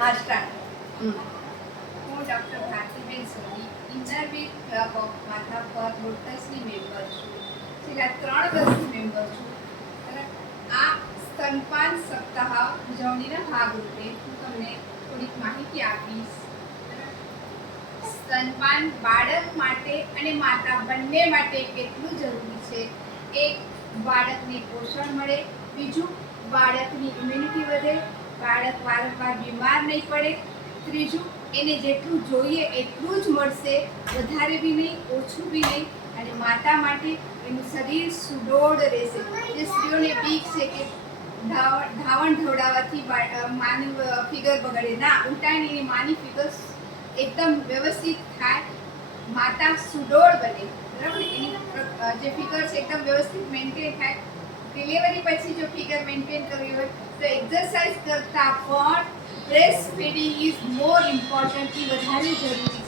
હા સ્ટાર્ટ. હું doctor Bhartiben Soni Inner Wheel club of માથા પર લોટસની મેમ્બર છું. છેલ્લા 3 વર્ષથી મેમ્બર છું. આ સ્તનપાન સપ્તાહ ઉજવણીના ભાગરૂપે હું તમને થોડીક માહિતી આપીશ. સ્તનપાન બાળક માટે અને માતા બંને માટે કેટલું જરૂરી છે. એક, બાળકને પોષણ મળે. બીજું, બાળકની ઇમ્યુનિટી વધે, બાળક વારંવાર બીમાર નહીં પડે. ત્રીજું, એને જેટલું જોઈએ એટલું જ મળશે, વધારે બી નહીં, ઓછું બી નહીં. અને માતા માટે એનું શરીર સુડોળ રહેશે. જે સ્ત્રીઓને બીક છે કે ધાવણ ધવડાવવાથી માનું ફિગર બગડે, ના, ઉલટાની એની માની ફિગર એકદમ વ્યવસ્થિત થાય, માતા સુડોળ બને, બરાબર. એની જે ફિગર છે એકદમ વ્યવસ્થિત મેન્ટેન થાય. ડિલિવરી પછી જો ફિગર મેન્ટેન કરવી હોય તો એક્સરસાઇઝ કરતાં પણ breast feeding is more important, વધારે જરૂરી છે.